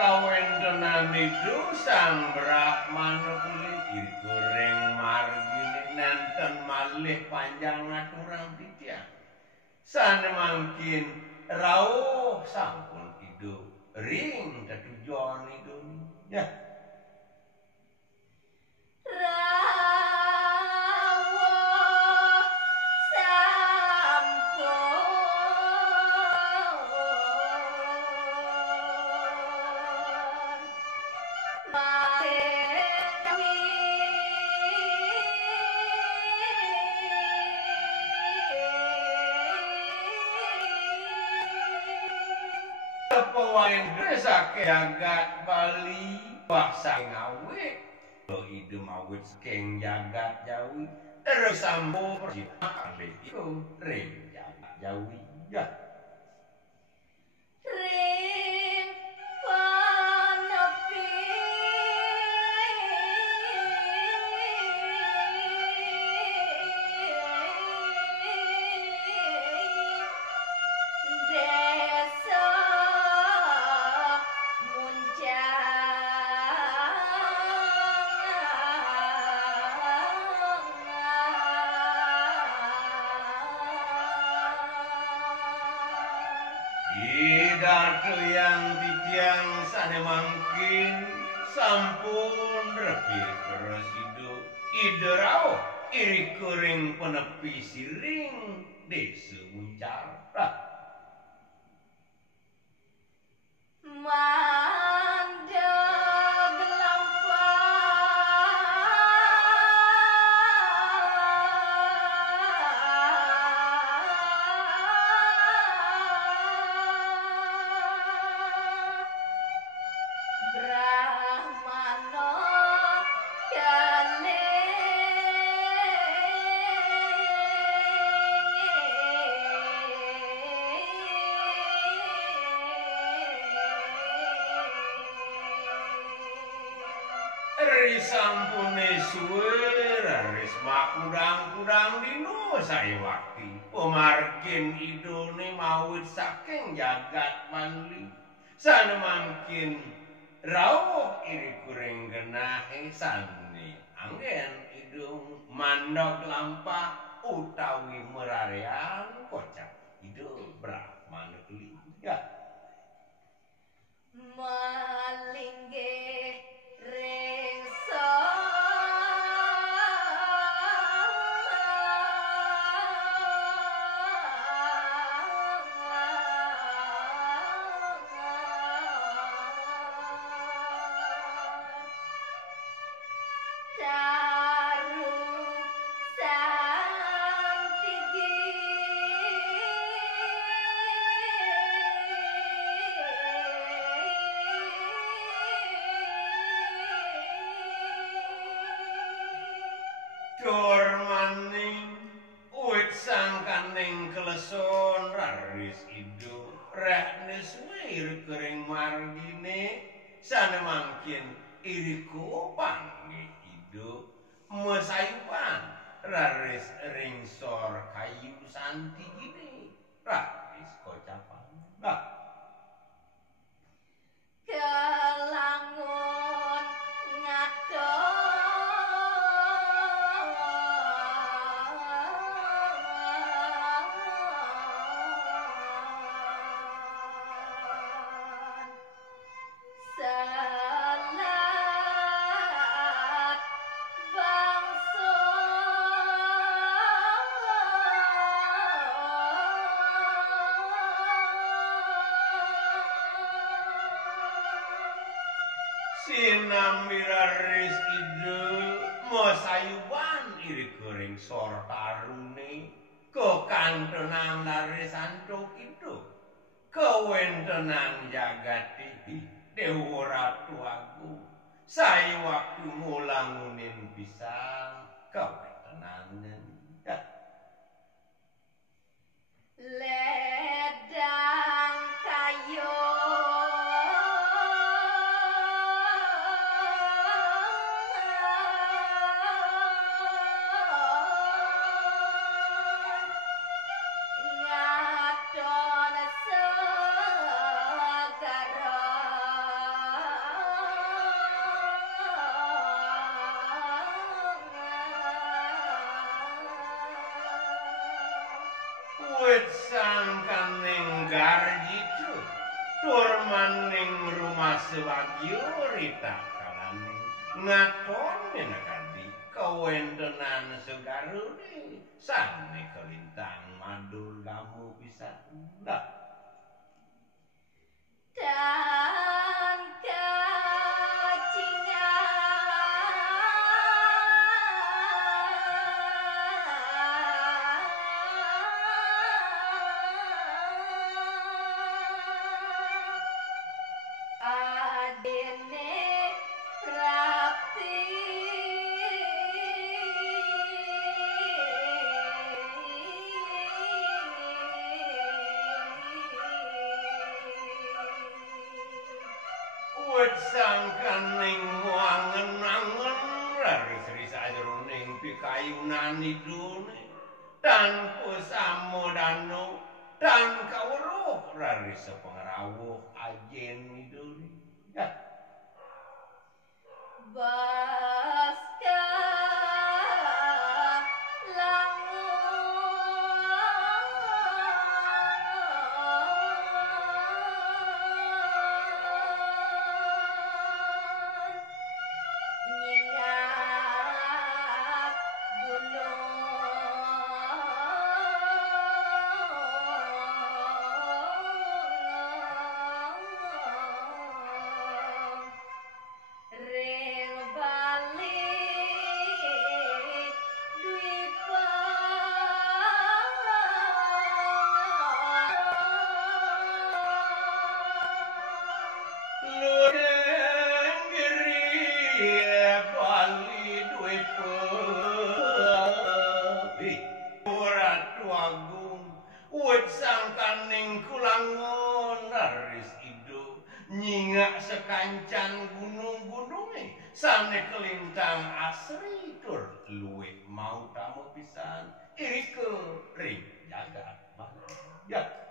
kawentenan itu sang Brahmana kulit goreng margine nenten malih panjang aturang titiang. Sanemangkin rawuh sampun hidup ring ketujuan itu ya. Pewain desa jagat Bali bahasa ngawe lo idem awit saking jagat Jawi terus sambo perciptaan itu ring jagat Jawi ya. Ring panepi desa Idatu yang titiang sanemangkin sampun regi persidu iderau iri kering penepi siring desa muncar mandeg Brahmana sampune suwer aris makudang-kudang dino saya wakti pemargin idone mawit saking jagat Bali sanemangkin rawuh iri kuring genahe sane anggen idung mandog lampah utawi merarean kocak idung Brahmana ya. Malingge ringso taru santigi Dormaning uwit sangkaning kleson raris idu reknes wir kering margine sanemangkin iri kopange idu mesayupan raris ringsor kayu santi gini raris kocapan kelangun ngato salat bangsa sinambiraris idu mosayuban iri goreng sor tarune kekantenan laris antuk itu kewentenan jagati Dewa Ratu Agung saya waktu ngulangunin bisa kewentenanen ledang kayu ngaton segara Wet sangkaning garjitu tur maning rumah sebagio rita kalaning ngatonin kadi kawentenan segarune sane kelintang madul kamu bisa ndak dan adene prapti wet sangkaning wangen-angen raris sajroning pikayunan idune tanpa samodano dan kawruh raris sepengrawuh ajen idune ya baska langun nyingat gunung ring balik dwipa Lureng giri bali duwe pepi Ratu Agung wet sangkaning kulangon naris ido nyingak sekancan gunung-gununge sane kelintang asri tur luwih mau tamu pisan irike ring jagat ya